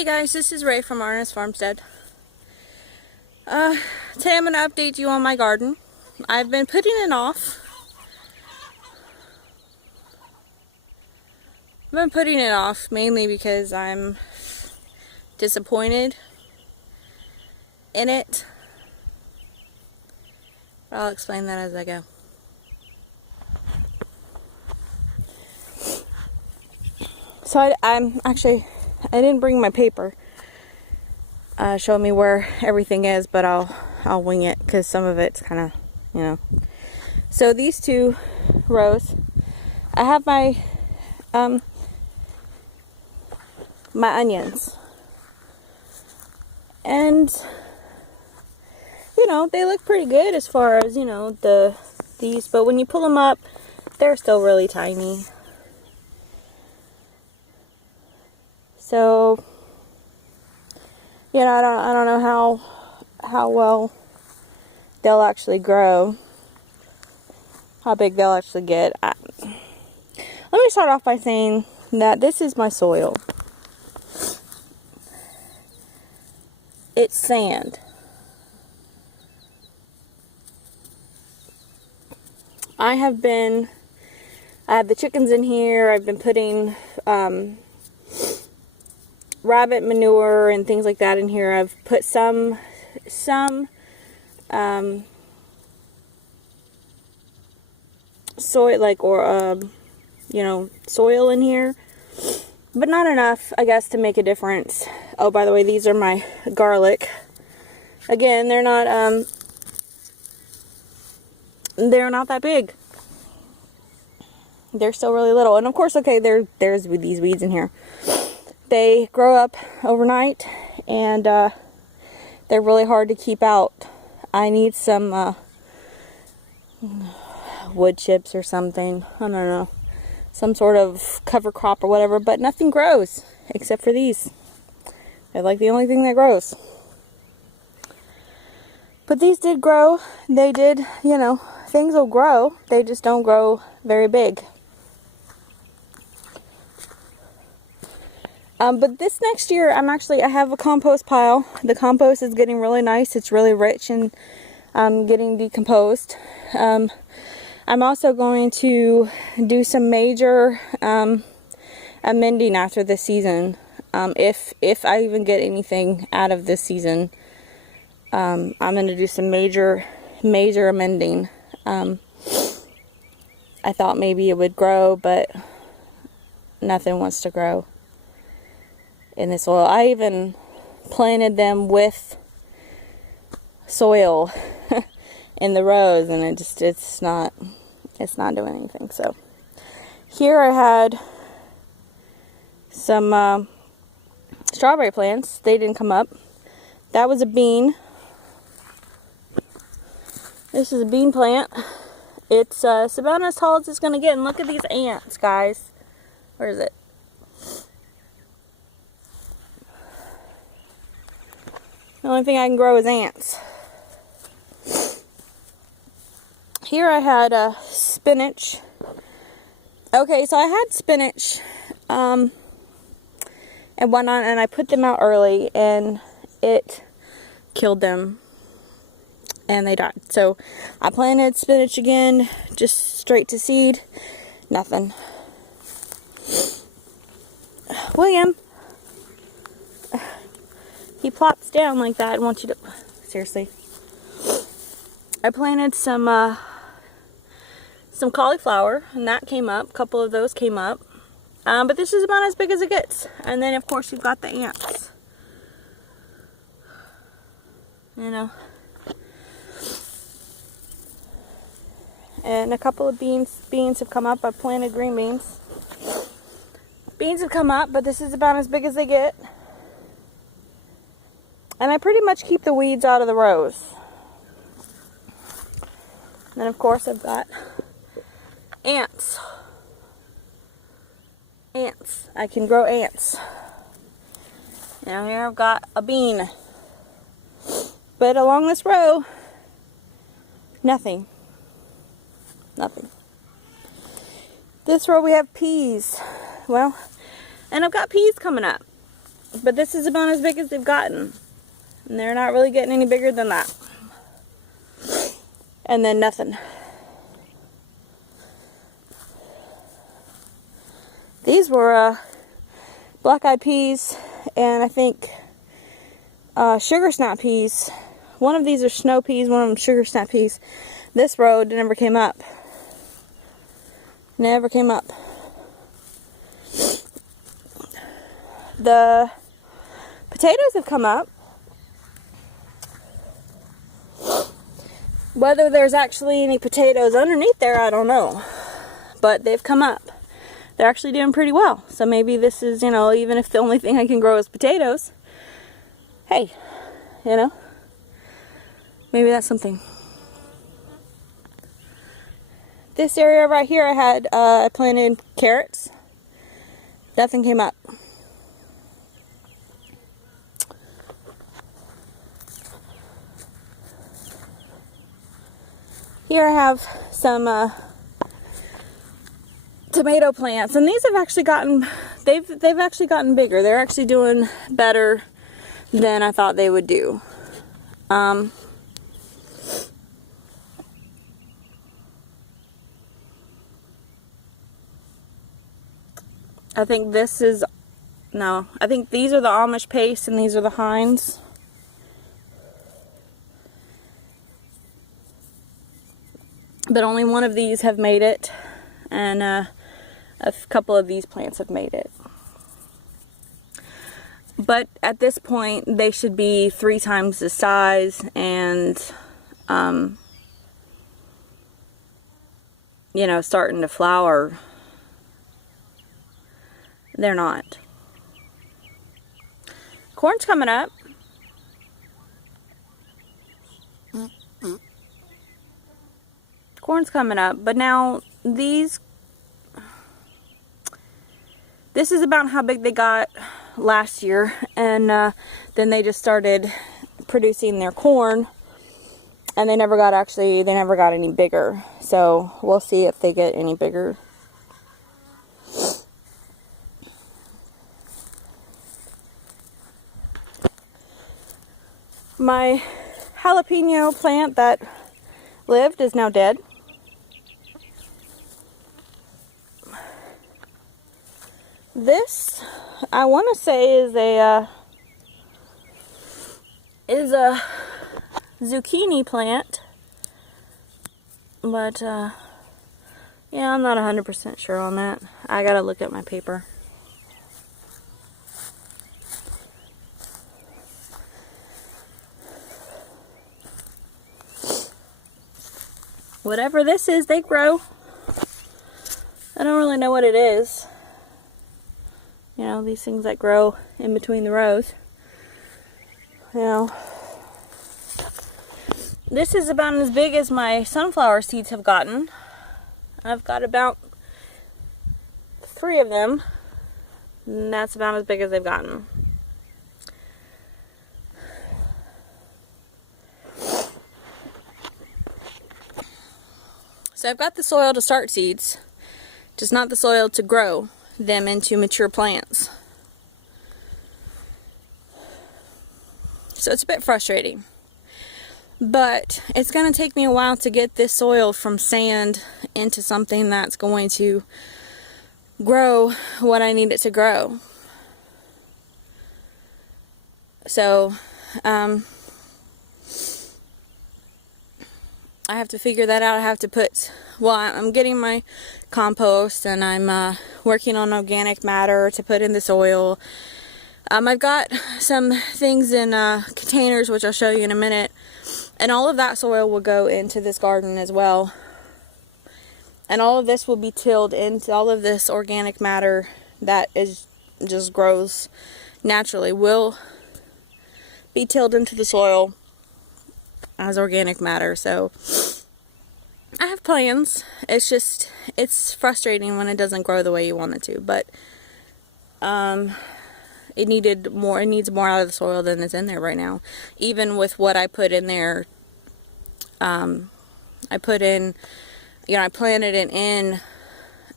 Hey guys, this is Ray from Arnest Farmstead. Today I'm going to update you on my garden. I've been putting it off. I've been putting it off mainly because I'm disappointed in it. But I'll explain that as I go. So I didn't bring my paper showing me where everything is, but I'll wing it because some of it's kind of, So these two rows, I have my my onions, and they look pretty good as far as these, but when you pull them up, they're still really tiny. So, I don't know how well they'll actually grow, how big they'll actually get. Let me start off by saying that this is my soil. It's sand. I have the chickens in here. I've been putting rabbit manure and things like that in here. I've put some soil, soil in here, but not enough, I guess, to make a difference. Oh, by the way, these are my garlic. Again, they're not that big. They're still really little, and of course, okay, there's these weeds in here. They grow up overnight, and they're really hard to keep out. I need some wood chips or something. I don't know. Some sort of cover crop or whatever, but nothing grows except for these. They're like the only thing that grows. But these did grow. They did, things will grow. They just don't grow very big. But this next year, I have a compost pile. The compost is getting really nice. It's really rich and getting decomposed. I'm also going to do some major amending after this season. If I even get anything out of this season, I'm going to do some major amending. I thought maybe it would grow, but nothing wants to grow in this soil. I even planted them with soil in the rows, and it's not doing anything. So here I had some strawberry plants. They didn't come up. That was a bean. This is a bean plant. It's about as tall as it's gonna get, and look at these ants, guys. Where is it? The only thing I can grow is ants. Here I had spinach. Okay, so I had spinach and whatnot, and I put them out early, and it killed them, and they died. So I planted spinach again, just straight to seed. Nothing. William. He plops down like that. I want you to... Seriously. I planted some cauliflower, and that came up. A couple of those came up. But this is about as big as it gets. And then, of course, you've got the ants. And a couple of beans have come up. I planted green beans. Beans have come up, but this is about as big as they get. And I pretty much keep the weeds out of the rows. And then, of course, I've got ants. Ants. I can grow ants. Now here I've got a bean. But along this row, nothing. Nothing. This row we have peas. Well, and I've got peas coming up. But this is about as big as they've gotten. And they're not really getting any bigger than that. And then nothing. These were black-eyed peas, and I think sugar snap peas. One of these are snow peas, one of them sugar snap peas. This row never came up. Never came up. The potatoes have come up. Whether there's actually any potatoes underneath there, I don't know. But they've come up. They're actually doing pretty well. So maybe this is, you know, even if the only thing I can grow is potatoes, hey, you know, maybe that's something. This area right here I planted carrots. Nothing came up. Here I have some tomato plants, and these have actually gotten they've actually gotten bigger. They're actually doing better than I thought they would do. I think this is I think these are the Amish paste and these are the Heinz. But only one of these have made it, and a couple of these plants have made it. But at this point, they should be 3 times the size, and you know, starting to flower. They're not. Corn's coming up. Corn's coming up, but now this is about how big they got last year, and then they just started producing their corn, and they never got any bigger. So we'll see if they get any bigger. My jalapeno plant that lived is now dead. This, I want to say, is a zucchini plant, but yeah, I'm not 100% sure on that. I gotta look at my paper. Whatever this is, they grow. I don't really know what it is. You know, these things that grow in between the rows. You know, this is about as big as my sunflower seeds have gotten. I've got about 3 of them, and that's about as big as they've gotten. So I've got the soil to start seeds, just not the soil to grow them into mature plants. So it's a bit frustrating, but it's going to take me a while to get this soil from sand into something that's going to grow what I need it to grow. So I have to figure that out. I have to put, well, I'm getting my compost, and I'm working on organic matter to put in the soil. I've got some things in containers, which I'll show you in a minute, and all of that soil will go into this garden as well. And all of this will be tilled into, all of this organic matter that is just grows naturally will be tilled into the soil as organic matter. So I have plans. It's just, it's frustrating when it doesn't grow the way you want it to, but it needs more out of the soil than is in there right now. Even with what I put in there, I put in, you know, I planted it in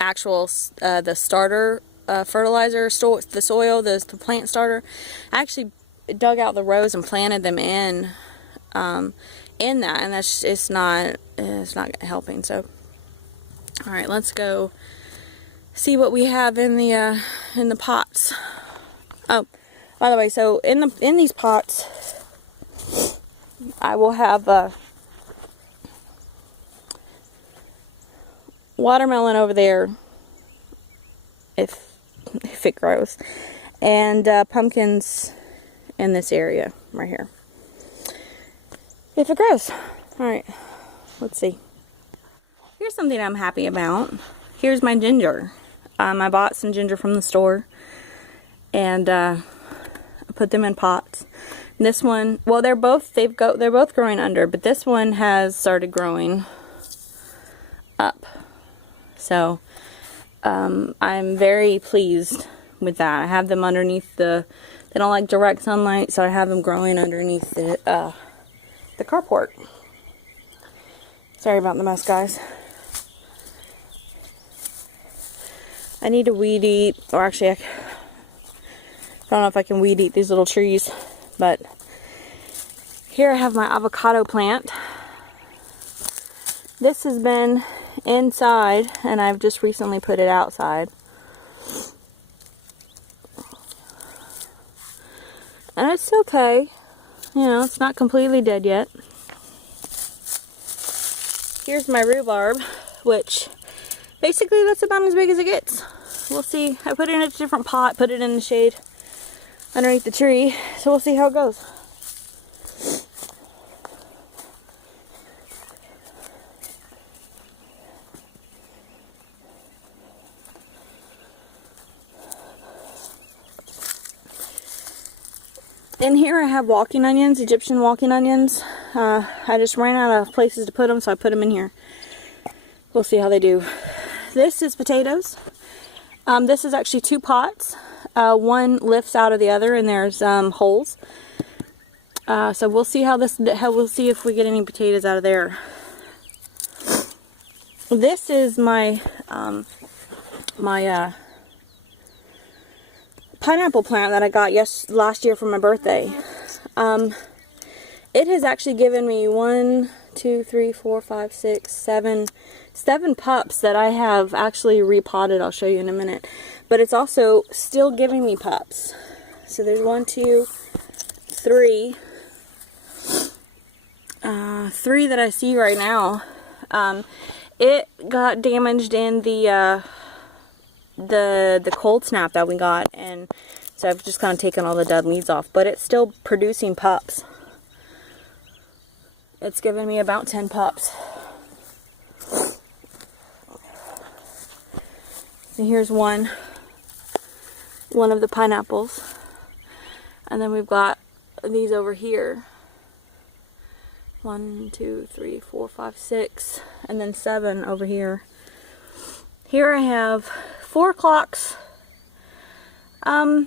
actual the starter fertilizer, the soil, the plant starter. I actually dug out the rows and planted them in that, and it's not helping. So, all right, let's go see what we have in the pots. Oh, by the way, so in these pots, I will have watermelon over there, if it grows, and pumpkins in this area right here, if it grows. All right, let's see. Here's something I'm happy about. Here's my ginger. I bought some ginger from the store, and I put them in pots. This one, well, they're both growing under, but this one has started growing up. So I'm very pleased with that. I have them underneath they don't like direct sunlight, so I have them growing underneath the carport. Sorry about the mess, guys. I need to weed eat, or actually I don't know if I can weed eat these little trees, but here I have my avocado plant. This has been inside, and I've just recently put it outside. And it's okay. You know, it's not completely dead yet. Here's my rhubarb, which basically that's about as big as it gets. We'll see. I put it in a different pot, put it in the shade underneath the tree, so we'll see how it goes. In here I have walking onions, Egyptian walking onions. I just ran out of places to put them, so I put them in here. We'll see how they do. This is potatoes. This is actually 2 pots. One lifts out of the other, and there's holes. So we'll see we'll see if we get any potatoes out of there. This is my pineapple plant that I got last year for my birthday. It has actually given me 1, 2, 3, 4, 5, 6, 7 pups that I have actually repotted. I'll show you in a minute. But it's also still giving me pups. So there's 1, 2, 3. 3 that I see right now. It got damaged in the cold snap that we got, and so I've just kind of taken all the dead leaves off, but it's still producing pups. It's given me about 10 pups. And here's one of the pineapples, and then we've got these over here. 1, 2, 3, 4, 5, 6, and then 7 over here. Here I have 4 clocks. And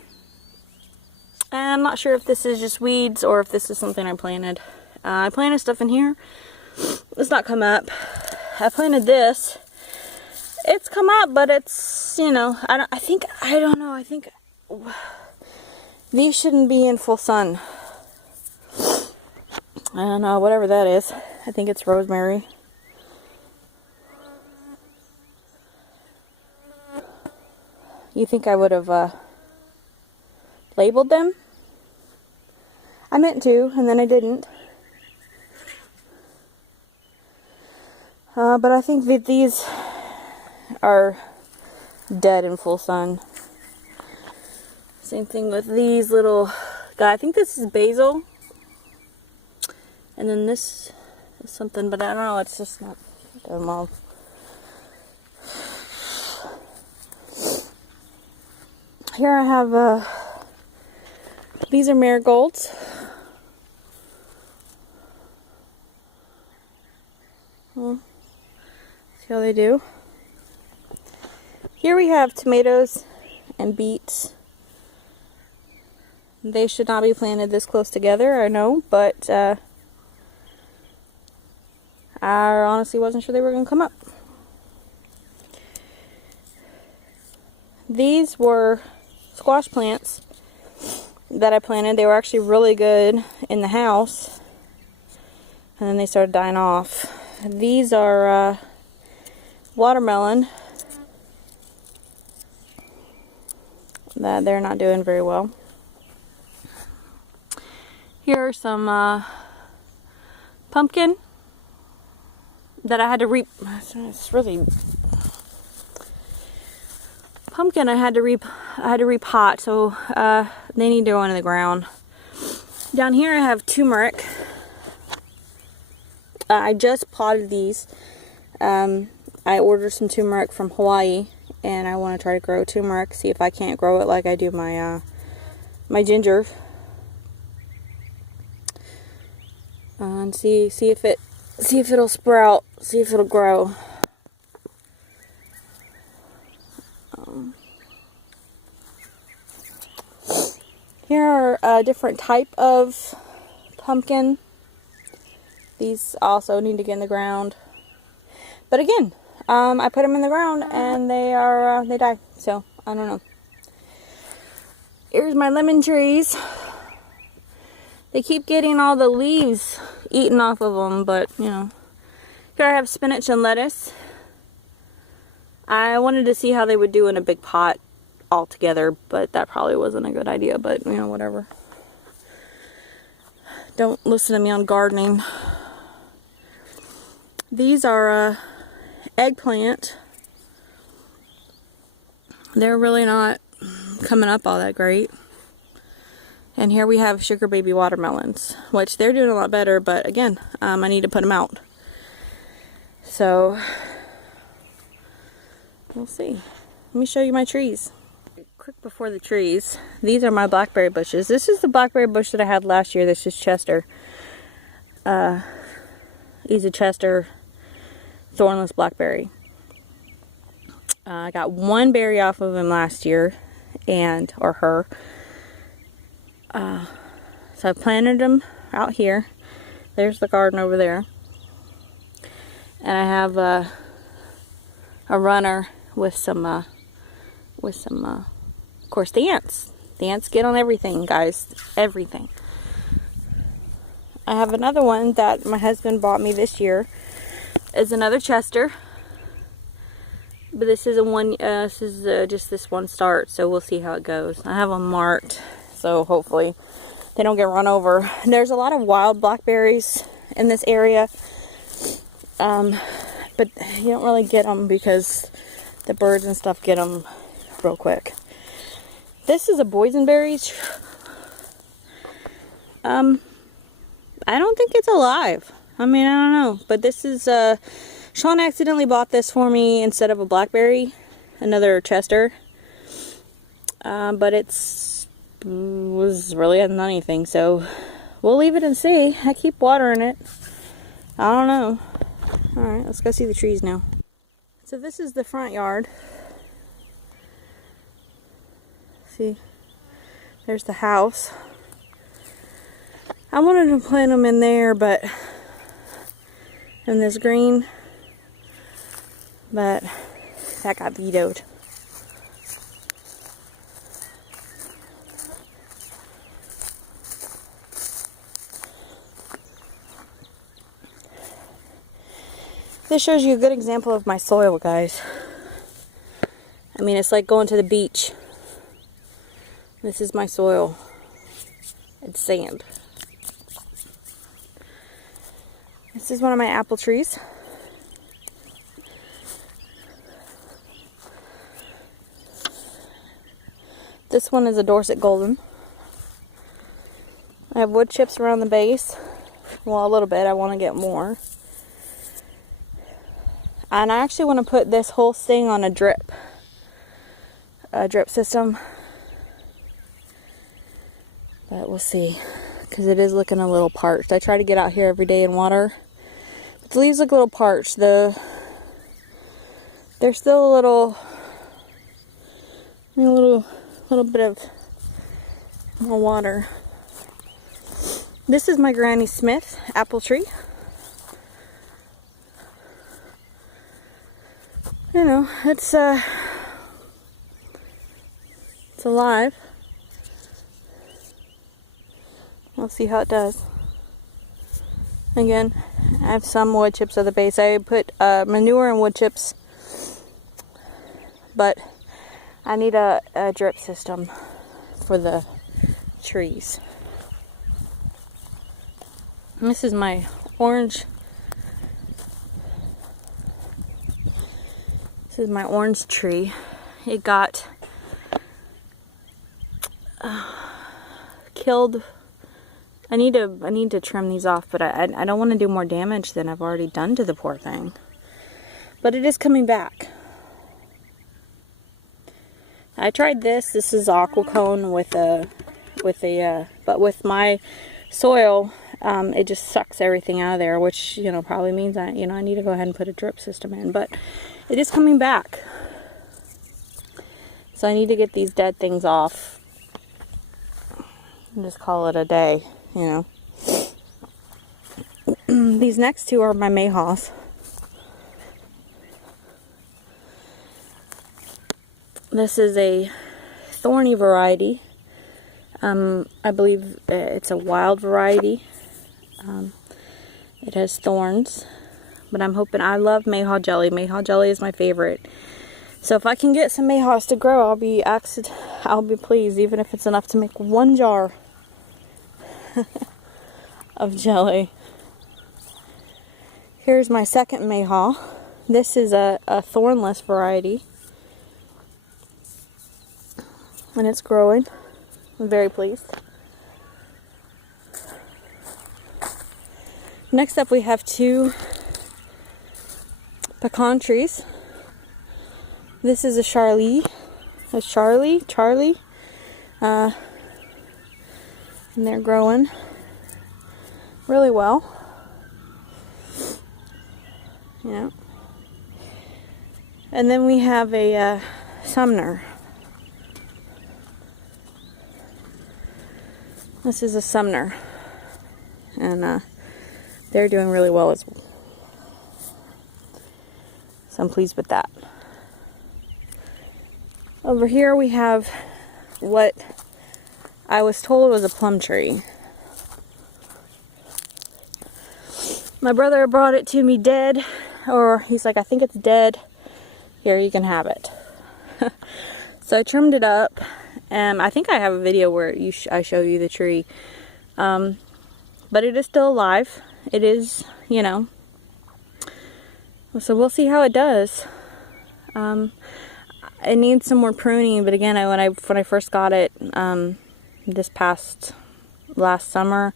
I'm not sure if this is just weeds or if this is something I planted. I planted stuff in here. It's not come up. I planted this. It's come up, but it's, you know, I think these shouldn't be in full sun. And whatever that is, I think it's rosemary. You think I would have labeled them? I meant to, and then I didn't. But I think that these are dead in full sun. Same thing with these little guys. I think this is basil. And then this is something, but I don't know, it's just not them all. Here I have, these are marigolds. See how they do. Here we have tomatoes and beets. They should not be planted this close together, I know, but I honestly wasn't sure they were going to come up. These were squash plants that I planted. They were actually really good in the house, and then they started dying off. These are watermelon that they're not doing very well. Here are some pumpkin that I had to it's really pumpkin. I had to repot, so they need to go into the ground. Down here I have turmeric. I just potted these. I ordered some turmeric from Hawaii, and I want to try to grow turmeric, see if I can't grow it like I do my my ginger, and see if it'll sprout, see if it'll grow. Here are a different type of pumpkin. These also need to get in the ground, but again, I put them in the ground and they die. So I don't know. Here's my lemon trees. They keep getting all the leaves eaten off of them, but you know. Here I have spinach and lettuce. I wanted to see how they would do in a big pot all together, but that probably wasn't a good idea, but you know, whatever. Don't listen to me on gardening. These are eggplant. They're really not coming up all that great. And here we have sugar baby watermelons, which they're doing a lot better, but again, I need to put them out. So we'll see. Let me show you my trees. Quick before the trees, these are my blackberry bushes. This is the blackberry bush that I had last year. This is Chester. He's a Chester thornless blackberry. I got one berry off of him last year, or her. So I planted them out here. There's the garden over there. And I have a runner with some, of course, the ants. The ants get on everything, guys. Everything. I have another one that my husband bought me this year. Is another Chester. But this is just this one start, so we'll see how it goes. I have them marked, so hopefully they don't get run over. There's a lot of wild blackberries in this area, but you don't really get them because the birds and stuff get them real quick. This is a boysenberry. I don't think it's alive. I mean, I don't know, but this is Sean accidentally bought this for me instead of a blackberry, another Chester, but was really hasn't done anything, so we'll leave it and see. I keep watering it. I don't know. Alright, let's go see the trees now. So this is the front yard. See, there's the house. I wanted to plant them in there, but in this green, but that got vetoed. This shows you a good example of my soil, guys. I mean, it's like going to the beach. This is my soil. It's sand. This is one of my apple trees. This one is a Dorset Golden. I have wood chips around the base. Well, a little bit. I want to get more. And I actually want to put this whole thing on a drip system. But we'll see, because it is looking a little parched. I try to get out here every day and water. But the leaves look a little parched. They're still a little bit of more water. This is my Granny Smith apple tree. You know, it's It's alive. We'll see how it does. Again, I have some wood chips at the base. I put manure and wood chips, but I need a drip system for the trees. And this is my orange. This is my orange tree. It got killed. I need to trim these off, but I don't want to do more damage than I've already done to the poor thing. But it is coming back. I tried this. This is Aquacone but with my soil, it just sucks everything out of there, which, you know, probably means I need to go ahead and put a drip system in. But it is coming back. So I need to get these dead things off and just call it a day, you know. These next two are my mayhaws. This is a thorny variety. I believe it's a wild variety. It has thorns, but I'm hoping, I love mayhaw jelly. Mayhaw jelly is my favorite. So if I can get some mayhaws to grow, I'll be pleased, even if it's enough to make one jar of jelly. Here's my second mayhaw. This is a thornless variety, and it's growing. I'm very pleased. Next up, we have two pecan trees. This is a Charlie, and they're growing really well. Yeah. And then we have a Sumner. This is a Sumner, and they're doing really well as well. So I'm pleased with that. Over here we have what I was told was a plum tree. My brother brought it to me dead, or he's like, I think it's dead. Here, you can have it. So I trimmed it up, and I think I have a video where I show you the tree. But it is still alive. It is, you know. So we'll see how it does. It needs some more pruning, but again, when I first got it, this past last summer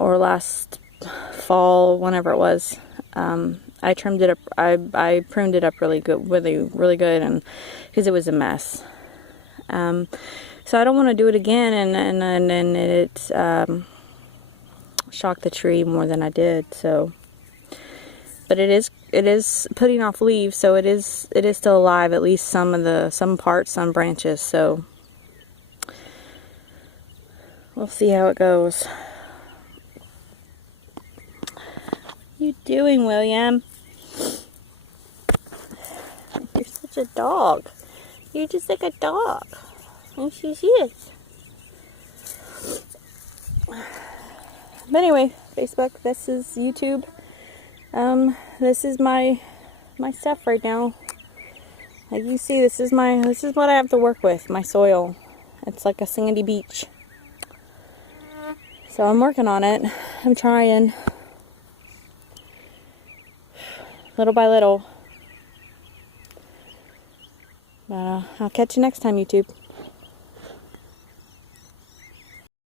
or last fall, whenever it was, I trimmed it up. I pruned it up really good, really good, and because it was a mess. So I don't want to do it again, and it shocked the tree more than I did. So, but it is putting off leaves, so it is still alive, at least some parts, some branches. So we'll see how it goes. You doing, William? You're such a dog. You're just like a dog. And she is. But anyway, Facebook, this is YouTube. This is my stuff right now. Like you see, this is what I have to work with, my soil. It's like a sandy beach. So I'm working on it. I'm trying. Little by little. I'll catch you next time, YouTube.